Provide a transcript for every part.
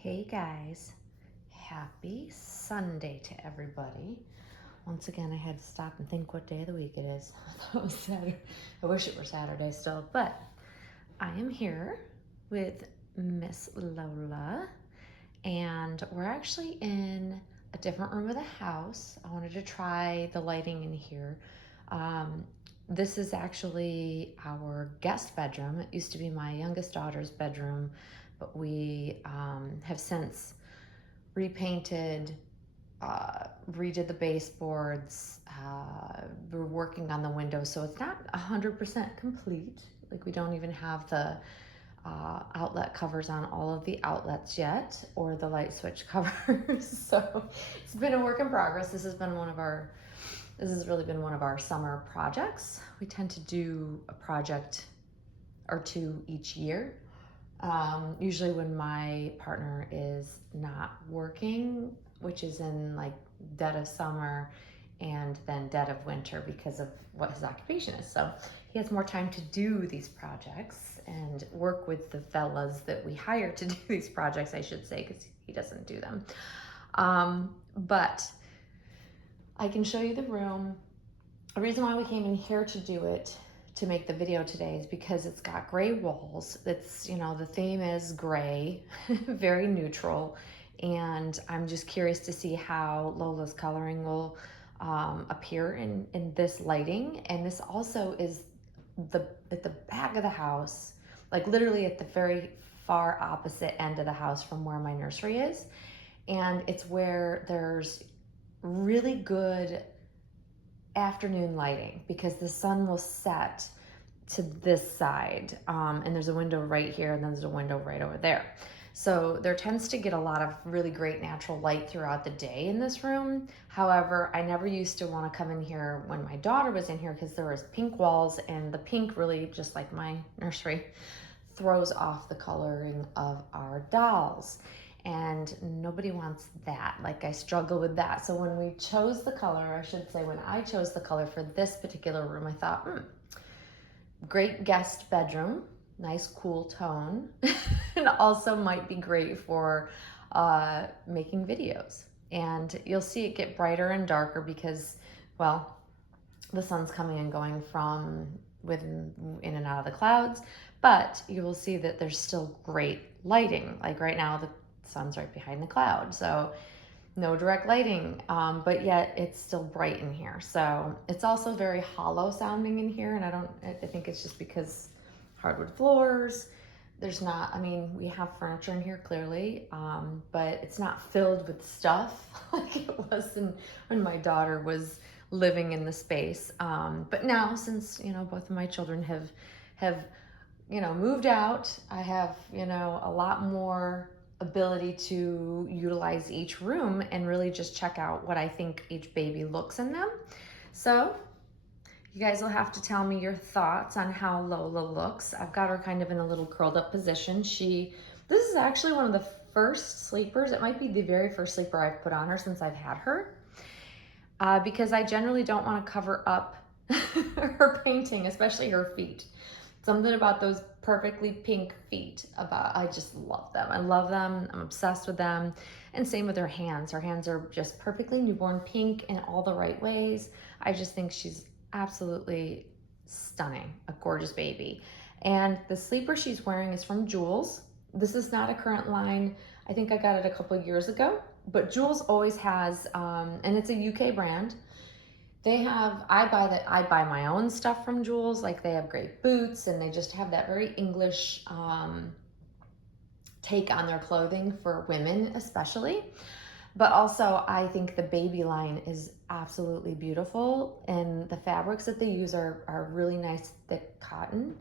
Hey guys, happy Sunday to everybody. Once again, I had to stop and think what day of the week it is. I thought it was Saturday. I wish it were Saturday still, but I am here with Miss Lola, and we're actually in a different room of the house. I wanted to try the lighting in here. This is actually our guest bedroom. It used to be my youngest daughter's bedroom, but we have since repainted, redid the baseboards. We're working on the windows, so it's not 100% complete. Like, we don't even have the outlet covers on all of the outlets yet, or the light switch covers. So it's been a work in progress. This has really been one of our summer projects. We tend to do a project or two each year. Usually when my partner is not working, which is in like dead of summer and then dead of winter because of what his occupation is. So he has more time to do these projects and work with the fellas that we hire to do these projects, I should say, because he doesn't do them. But I can show you the room. The reason why we came in here to do it, to make the video today, is because it's got gray walls. It's, you know, the theme is gray, very neutral. And I'm just curious to see how Lola's coloring will appear in this lighting. And this also is at the back of the house, like literally at the very far opposite end of the house from where my nursery is. And it's where there's really good afternoon lighting because the sun will set to this side, and there's a window right here, and then there's a window right over there. So there tends to get a lot of really great natural light throughout the day in this room. However, I never used to want to come in here when my daughter was in here because there was pink walls, and the pink really, just like my nursery, throws off the coloring of our dolls. And nobody wants that. Like, I struggle with that. So when we chose the color, I should say when I chose the color for this particular room, I thought, great guest bedroom, nice cool tone, and also might be great for making videos. And you'll see it get brighter and darker because, well, the sun's coming and going from in and out of the clouds, but you will see that there's still great lighting. Like right now, the sun's right behind the cloud, so no direct lighting, but yet it's still bright in here. So it's also very hollow sounding in here, and I think it's just because hardwood floors. There's not, I mean, we have furniture in here clearly, but it's not filled with stuff like it was when my daughter was living in the space. But now, since, you know, both of my children have moved out, I have, a lot more ability to utilize each room and really just check out what I think each baby looks in them. So you guys will have to tell me your thoughts on how Lola looks. I've got her kind of in a little curled up position. This is actually one of the first sleepers. It might be the very first sleeper I've put on her since I've had her, because I generally don't want to cover up her painting, especially her feet. Something about those perfectly pink feet, I just love them. I love them. I'm obsessed with them. And same with her hands. Her hands are just perfectly newborn pink in all the right ways. I just think she's absolutely stunning, a gorgeous baby. And the sleeper she's wearing is from Jules. This is not a current line. I think I got it a couple of years ago, but Jules always has, and it's a UK brand. I buy my own stuff from Jules. Like, they have great boots, and they just have that very English take on their clothing for women especially. But also, I think the baby line is absolutely beautiful, and the fabrics that they use are really nice, thick cotton,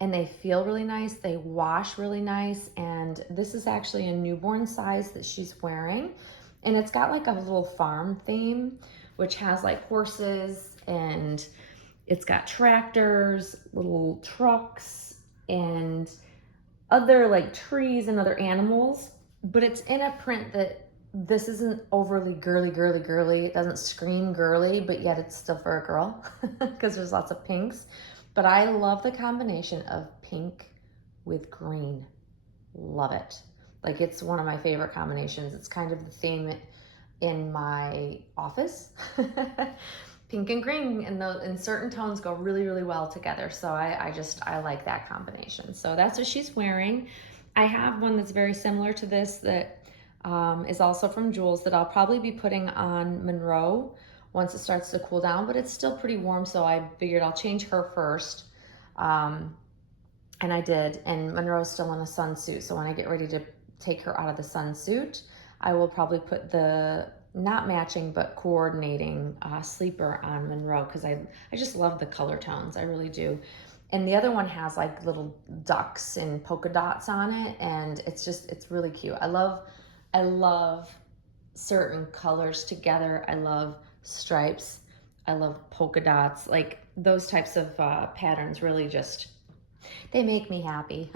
and they feel really nice. They wash really nice, and this is actually a newborn size that she's wearing, and it's got like a little farm theme, which has like horses, and it's got tractors, little trucks, and other like trees and other animals, but it's in a print that this isn't overly girly. It doesn't scream girly, but yet it's still for a girl because there's lots of pinks. But I love the combination of pink with green. Love it. Like, it's one of my favorite combinations. It's kind of the theme in my office. Pink and green and certain tones go really, really well together. So I like that combination. So that's what she's wearing. I have one that's very similar to this that is also from Jules that I'll probably be putting on Monroe once it starts to cool down, but it's still pretty warm, so I figured I'll change her first. And I did, and Monroe's still in a sunsuit, so when I get ready to take her out of the sunsuit, I will probably put the not matching but coordinating sleeper on Monroe, because I just love the color tones, I really do. And the other one has like little ducks and polka dots on it, and it's really cute. I love certain colors together. I love stripes. I love polka dots. Like, those types of patterns really just, they make me happy.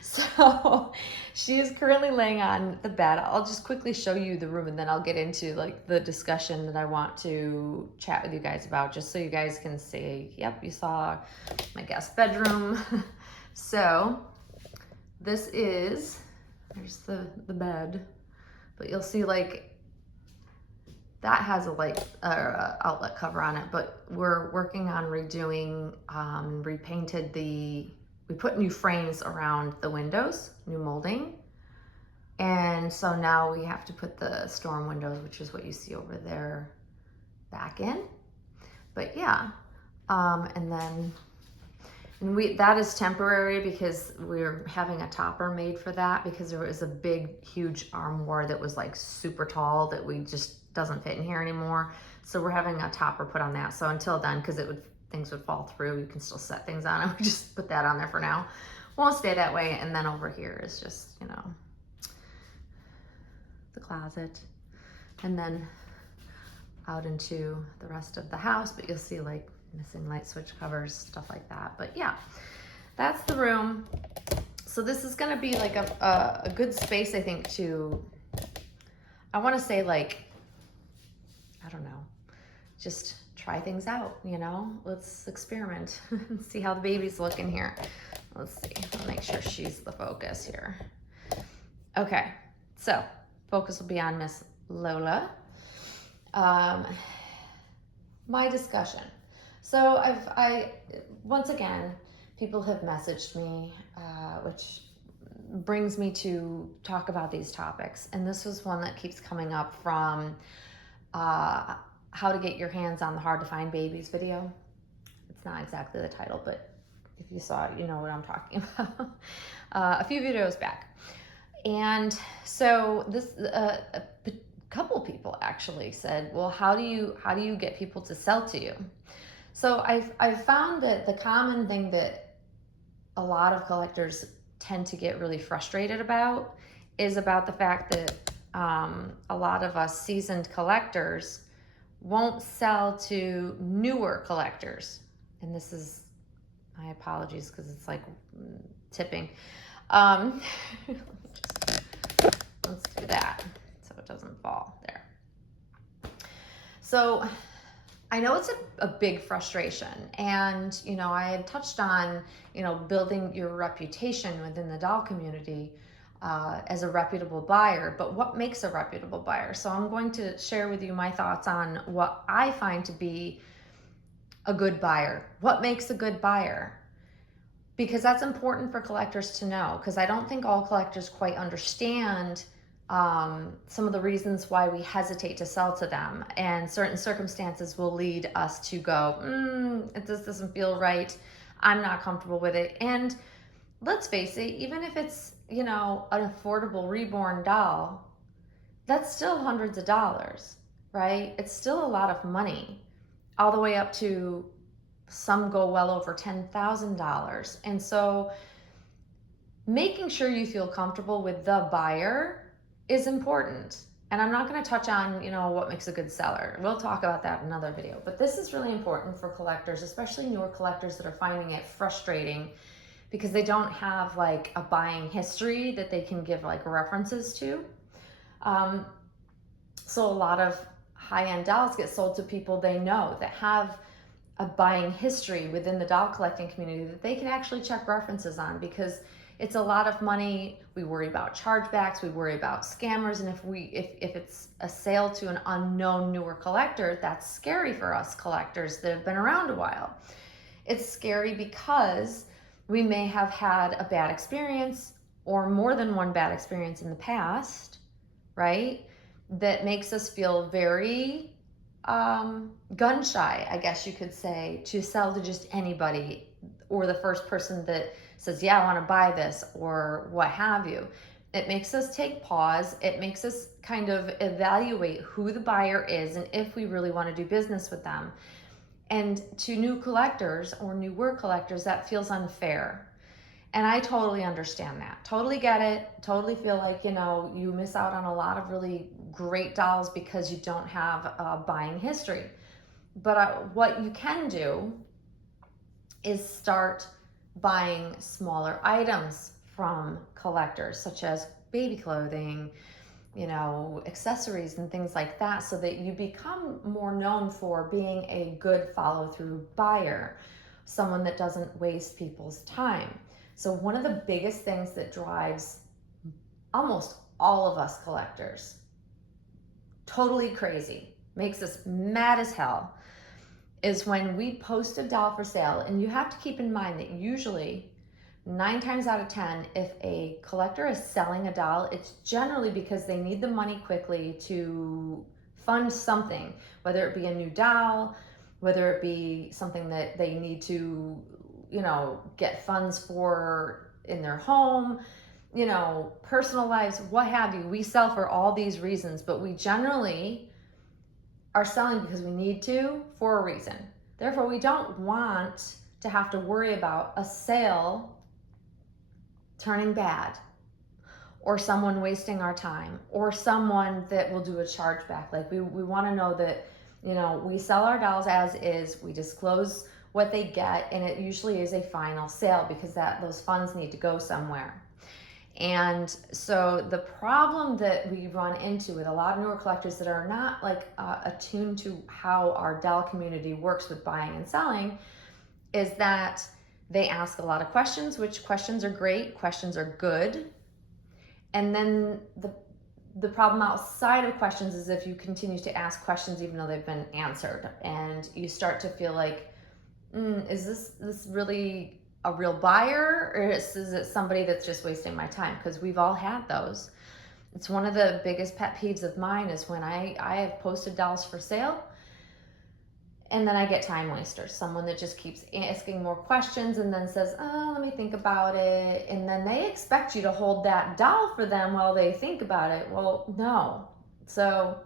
So she is currently laying on the bed. I'll just quickly show you the room, and then I'll get into like the discussion that I want to chat with you guys about, just so you guys can see, yep, you saw my guest bedroom. So this is, there's the bed, but you'll see like that has a light outlet cover on it, but we're working on redoing, repainted we put new frames around the windows, new molding. And so now we have to put the storm windows, which is what you see over there, back in. But yeah, and then that is temporary because we're having a topper made for that, because there was a big, huge armoire that was like super tall that we just doesn't fit in here anymore. So we're having a topper put on that. So until then, because things would fall through, you can still set things on it. We just put that on there for now. Won't stay that way. And then over here is just, you know, the closet, and then out into the rest of the house. But you'll see like missing light switch covers, stuff like that. But yeah, that's the room. So this is gonna be like a good space, I think, I wanna say, like, I don't know, just try things out, you know? Let's experiment and see how the baby's looking here. Let's see, I'll make sure she's the focus here. Okay, so focus will be on Miss Lola. My discussion. So once again, people have messaged me, which brings me to talk about these topics. And this was one that keeps coming up from how to get your hands on the hard to find babies video. It's not exactly the title, but if you saw it, you know what I'm talking about. A few videos back. And so this, a couple people actually said, well, how do you get people to sell to you? So I've found that the common thing that a lot of collectors tend to get really frustrated about is about the fact that a lot of us seasoned collectors won't sell to newer collectors. And this is, my apologies, because it's like tipping. Let's do that so it doesn't fall there. So I know it's a big frustration, and you know, I had touched on, you know, building your reputation within the doll community as a reputable buyer, but what makes a reputable buyer? So I'm going to share with you my thoughts on what I find to be a good buyer. What makes a good buyer? Because that's important for collectors to know, because I don't think all collectors quite understand some of the reasons why we hesitate to sell to them, and certain circumstances will lead us to go, this doesn't feel right, I'm not comfortable with it. And let's face it, even if it's, you know, an affordable reborn doll, that's still hundreds of dollars, right? It's still a lot of money, all the way up to some go well over $10,000. And so making sure you feel comfortable with the buyer is important. And I'm not going to touch on, you know, what makes a good seller. We'll talk about that in another video. But this is really important for collectors, especially newer collectors that are finding it frustrating because they don't have like a buying history that they can give like references to. So a lot of high-end dolls get sold to people they know that have a buying history within the doll collecting community that they can actually check references on, because it's a lot of money. We worry about chargebacks, we worry about scammers, and if it's a sale to an unknown newer collector, that's scary for us collectors that have been around a while. It's scary because we may have had a bad experience or more than one bad experience in the past, right? That makes us feel very gun shy, I guess you could say, to sell to just anybody or the first person that says, yeah, I want to buy this or what have you. It makes us take pause. It makes us kind of evaluate who the buyer is and if we really want to do business with them. And to new collectors or newer collectors, that feels unfair. And I totally understand that. Totally get it. Totally feel like, you miss out on a lot of really great dolls because you don't have a buying history. But what you can do is start buying smaller items from collectors, such as baby clothing, accessories and things like that, so that you become more known for being a good follow-through buyer, someone that doesn't waste people's time. So one of the biggest things that drives almost all of us collectors totally crazy, makes us mad as hell, is when we post a doll for sale. And you have to keep in mind that usually 9 times out of 10, if a collector is selling a doll, it's generally because they need the money quickly to fund something, whether it be a new doll, whether it be something that they need to, get funds for in their home, personal lives, what have you. We sell for all these reasons, but we generally are selling because we need to for a reason. Therefore, we don't want to have to worry about a sale turning bad, or someone wasting our time, or someone that will do a chargeback. Like we want to know that, we sell our dolls as is, we disclose what they get, and it usually is a final sale because those funds need to go somewhere. And so the problem that we run into with a lot of newer collectors that are not attuned to how our doll community works with buying and selling is that they ask a lot of questions, which questions are great, questions are good. And then the problem outside of questions is if you continue to ask questions even though they've been answered, and you start to feel like, is this really a real buyer, or is it somebody that's just wasting my time? Because we've all had those. It's one of the biggest pet peeves of mine is when I have posted dolls for sale, and then I get time wasters, someone that just keeps asking more questions and then says, oh, let me think about it. And then they expect you to hold that doll for them while they think about it. Well, no. So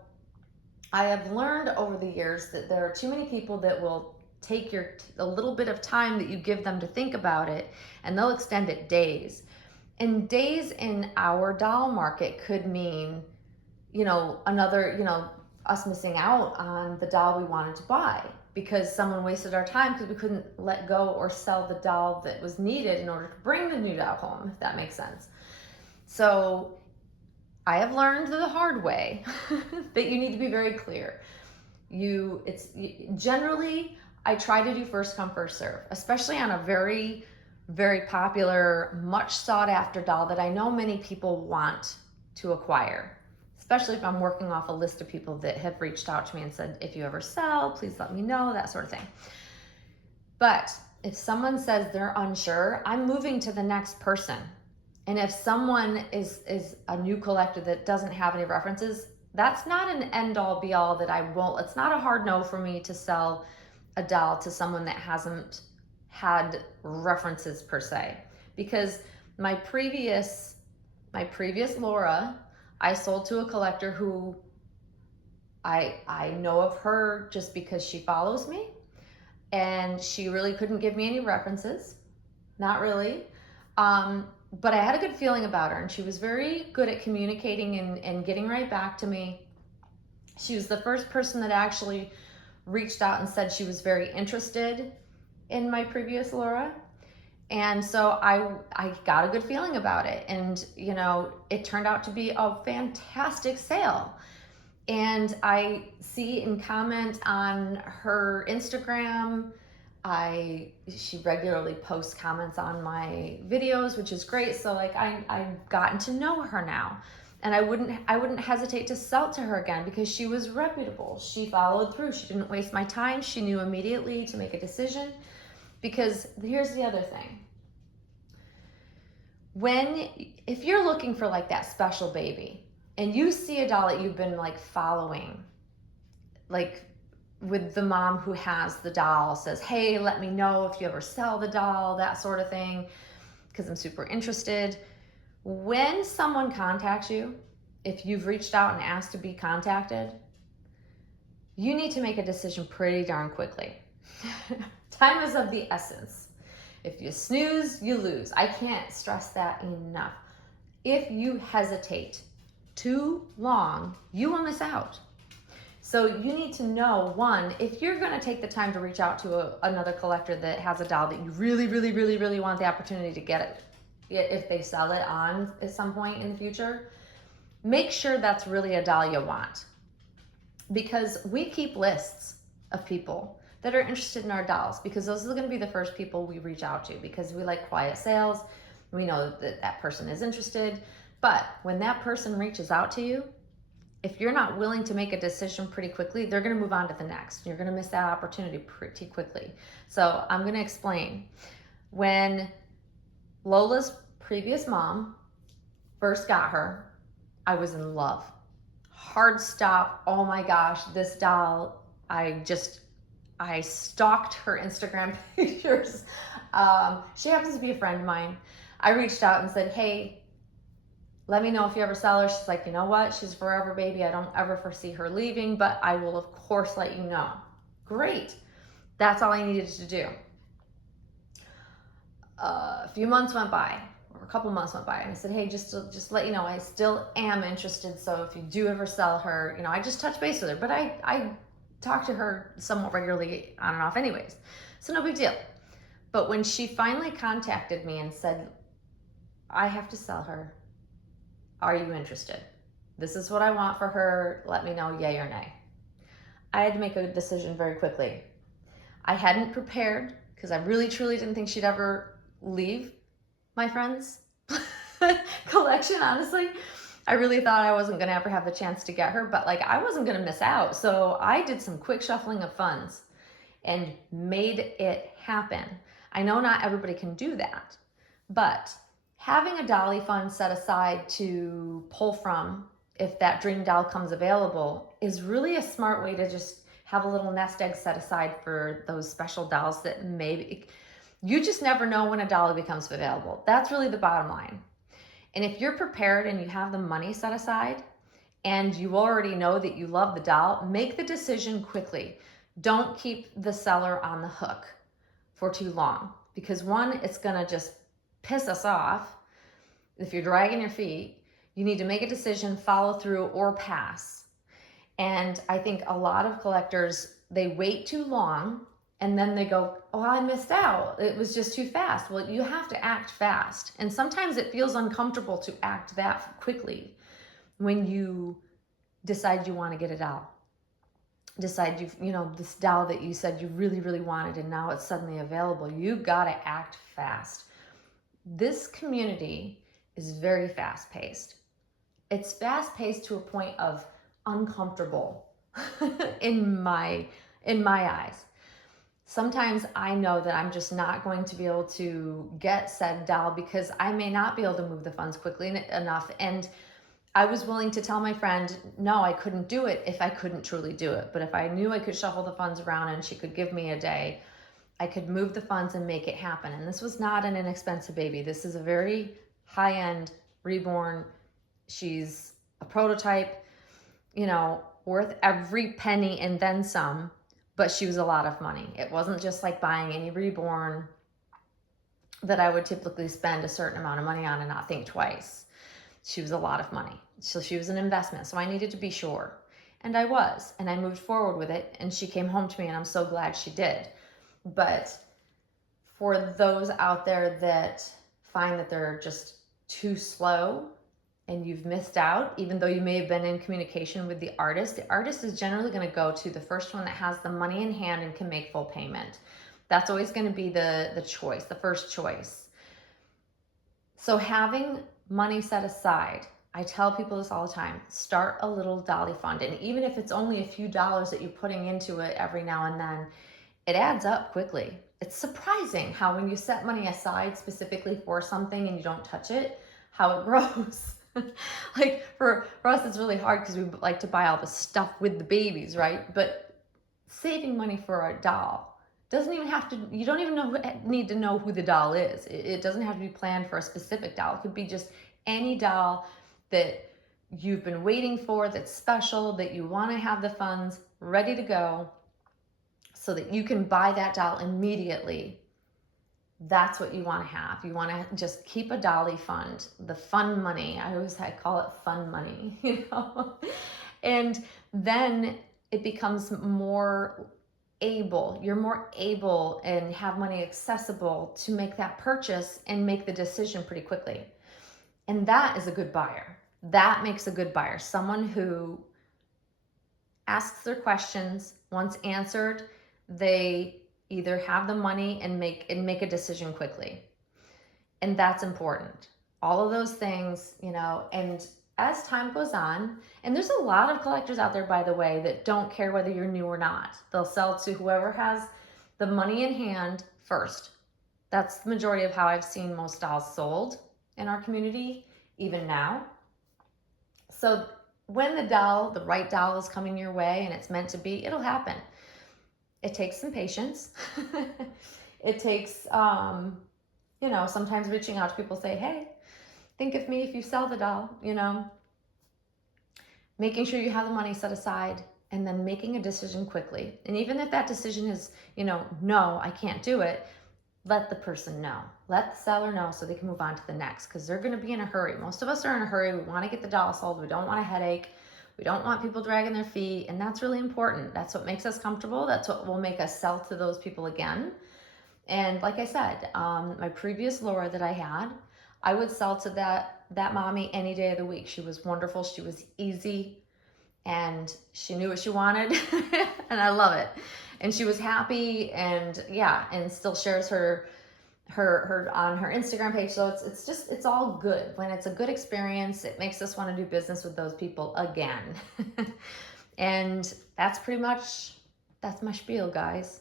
I have learned over the years that there are too many people that will take a little bit of time that you give them to think about it, and they'll extend it days. And days in our doll market could mean, us missing out on the doll we wanted to buy because someone wasted our time because we couldn't let go or sell the doll that was needed in order to bring the new doll home, if that makes sense. So I have learned the hard way that you need to be very clear. Generally, I try to do first come, first serve, especially on a very, very popular, much sought after doll that I know many people want to acquire, especially if I'm working off a list of people that have reached out to me and said, if you ever sell, please let me know, that sort of thing. But if someone says they're unsure, I'm moving to the next person. And if someone is a new collector that doesn't have any references, that's not an end all be all that I won't, it's not a hard no for me to sell a doll to someone that hasn't had references per se. Because my previous Laura, I sold to a collector who I know of her just because she follows me, and she really couldn't give me any references, not really. But I had a good feeling about her, and she was very good at communicating and getting right back to me. She was the first person that actually reached out and said she was very interested in my previous Laura. And so I got a good feeling about it. And, it turned out to be a fantastic sale. And I see and comment on her Instagram She regularly posts comments on my videos, which is great. So like I've gotten to know her now, and I wouldn't hesitate to sell to her again because she was reputable. She followed through. She didn't waste my time. She knew immediately to make a decision. Because here's the other thing. If you're looking for like that special baby and you see a doll that you've been like following, like with the mom who has the doll says, hey, let me know if you ever sell the doll, that sort of thing, because I'm super interested. When someone contacts you, if you've reached out and asked to be contacted, you need to make a decision pretty darn quickly. Time is of the essence. If you snooze, you lose. I can't stress that enough. If you hesitate too long, you will miss out. So you need to know, one, if you're going to take the time to reach out to another collector that has a doll that you really, really, really, really want the opportunity to get it, if they sell it on at some point in the future, make sure that's really a doll you want. Because we keep lists of people that are interested in our dolls, because those are going to be the first people we reach out to, because we like quiet sales. We know that that person is interested. But when that person reaches out to you, if you're not willing to make a decision pretty quickly, they're going to move on to the next. You're going to miss that opportunity pretty quickly. So I'm going to explain. When Lola's previous mom first got her, I was in love. Hard stop. Oh my gosh, this doll. I stalked her Instagram pictures. She happens to be a friend of mine. I reached out and said, hey, let me know if you ever sell her. She's like, you know what? She's a forever baby. I don't ever foresee her leaving, but I will of course let you know. Great. That's all I needed to do. A few months went by, or a couple months went by, and I said, hey, just let you know, I still am interested. So if you do ever sell her, I just touch base with her, but I talk to her somewhat regularly on and off anyways. So no big deal. But when she finally contacted me and said, I have to sell her, are you interested? This is what I want for her. Let me know, yay or nay. I had to make a decision very quickly. I hadn't prepared because I really truly didn't think she'd ever leave my friend's collection, honestly. I really thought I wasn't gonna ever have the chance to get her, but like I wasn't gonna miss out. So I did some quick shuffling of funds and made it happen. I know not everybody can do that, but having a dolly fund set aside to pull from if that dream doll comes available is really a smart way to just have a little nest egg set aside for those special dolls that maybe, you just never know when a dolly becomes available. That's really the bottom line. And if you're prepared and you have the money set aside and you already know that you love the doll, make the decision quickly. Don't keep the seller on the hook for too long, because one, it's gonna just piss us off. If you're dragging your feet, you need to make a decision, follow through, or pass. And I think a lot of collectors, they wait too long and then they go, oh, I missed out. It was just too fast. Well, you have to act fast. And sometimes it feels uncomfortable to act that quickly when you decide you want to get a doll. Decide this doll that you said you really, really wanted and now it's suddenly available. You got to act fast. This community is very fast-paced. It's fast-paced to a point of uncomfortable in my eyes. Sometimes I know that I'm just not going to be able to get said doll because I may not be able to move the funds quickly enough. And I was willing to tell my friend, no, I couldn't do it if I couldn't truly do it. But if I knew I could shuffle the funds around and she could give me a day, I could move the funds and make it happen. And this was not an inexpensive baby. This is a very high-end reborn. She's a prototype, worth every penny and then some, but she was a lot of money. It wasn't just like buying any reborn that I would typically spend a certain amount of money on and not think twice. She was a lot of money. So she was an investment. So I needed to be sure. And I was, and I moved forward with it, and she came home to me, and I'm so glad she did. But for those out there that find that they're just too slow and you've missed out, even though you may have been in communication with the artist is generally going to go to the first one that has the money in hand and can make full payment. That's always going to be the choice, the first choice. So having money set aside, I tell people this all the time, start a little dolly fund. And even if it's only a few dollars that you're putting into it every now and then, it adds up quickly. It's surprising how when you set money aside specifically for something and you don't touch it, how it grows. Like for us, it's really hard because we like to buy all the stuff with the babies, right? But saving money for a doll doesn't even have to, you don't even need to know who the doll is. It doesn't have to be planned for a specific doll. It could be just any doll that you've been waiting for, that's special, that you want to have the funds ready to go so that you can buy that doll immediately. That's what you want to have. You want to just keep a dolly fund, the fun money. I call it fun money, you know? And then it becomes more able, you're more able and have money accessible to make that purchase and make the decision pretty quickly. And that is a good buyer. That makes a good buyer. Someone who asks their questions, once answered, they either have the money and make a decision quickly. And that's important. All of those things, you know, and as time goes on, and there's a lot of collectors out there, by the way, that don't care whether you're new or not. They'll sell to whoever has the money in hand first. That's the majority of how I've seen most dolls sold in our community, even now. So when the right doll is coming your way and it's meant to be, it'll happen. It takes some patience. It takes, you know, sometimes reaching out to people, say, hey, think of me if you sell the doll, you know, making sure you have the money set aside and then making a decision quickly. And even if that decision is, you know, no, I can't do it, let the person know. Let the seller know so they can move on to the next, because they're going to be in a hurry. Most of us are in a hurry. We want to get the doll sold. We don't want a headache. We don't want people dragging their feet. And that's really important. That's what makes us comfortable. That's what will make us sell to those people again. And like I said, my previous lure that I had, I would sell to that mommy any day of the week. She was wonderful. She was easy and she knew what she wanted. And I love it. And she was happy, and yeah, and still shares her on her Instagram page. So it's all good. When it's a good experience, it makes us want to do business with those people again. And that's my spiel, guys.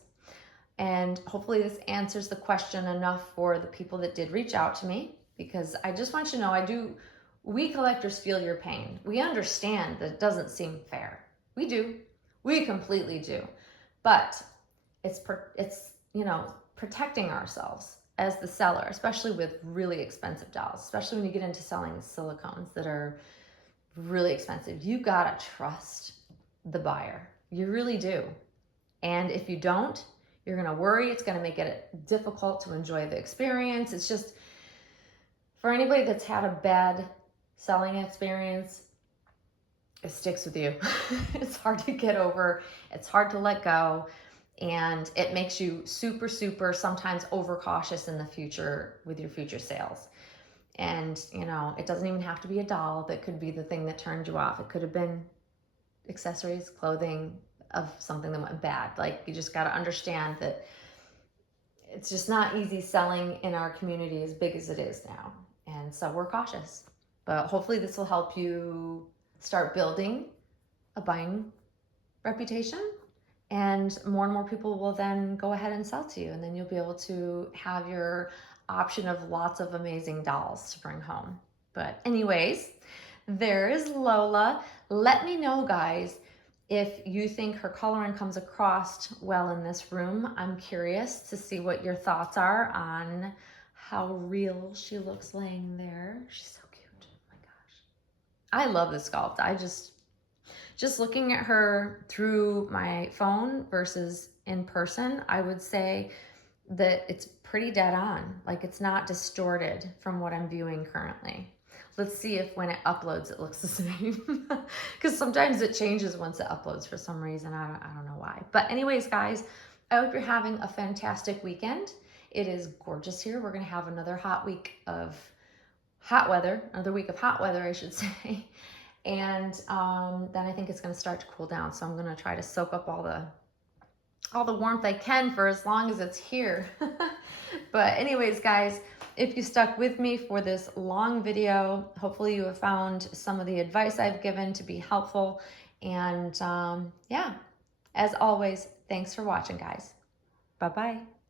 And hopefully this answers the question enough for the people that did reach out to me, because I just want you to know, we collectors feel your pain. We understand that it doesn't seem fair. We do. We completely do. But it's you know, protecting ourselves as the seller, especially with really expensive dolls, especially when you get into selling silicones that are really expensive. You gotta trust the buyer. You really do. And if you don't, you're gonna worry. It's gonna make it difficult to enjoy the experience. It's just, for anybody that's had a bad selling experience, it sticks with you. It's hard to get over. It's hard to let go. And it makes you super, super sometimes overcautious in the future with your future sales. And, you know, it doesn't even have to be a doll that could be the thing that turned you off. It could have been accessories, clothing of something that went bad. Like, you just got to understand that it's just not easy selling in our community as big as it is now. And so we're cautious. But hopefully this will help you start building a buying reputation, and more people will then go ahead and sell to you, and then you'll be able to have your option of lots of amazing dolls to bring home. But anyways, there is Lola. Let me know, guys, if you think her coloring comes across well in this room. I'm curious to see what your thoughts are on how real she looks laying there. She's so cute. Oh my gosh. I love this sculpt. I just looking at her through my phone versus in person, I would say that it's pretty dead on. Like, it's not distorted from what I'm viewing currently. Let's see if when it uploads, it looks the same. Because sometimes it changes once it uploads for some reason. I don't know why. But anyways, guys, I hope you're having a fantastic weekend. It is gorgeous here. We're going to have another week of hot weather, I should say. And then I think it's going to start to cool down. So I'm going to try to soak up all all the warmth I can for as long as it's here. But anyways, guys, if you stuck with me for this long video, hopefully you have found some of the advice I've given to be helpful. And yeah, as always, thanks for watching, guys. Bye-bye.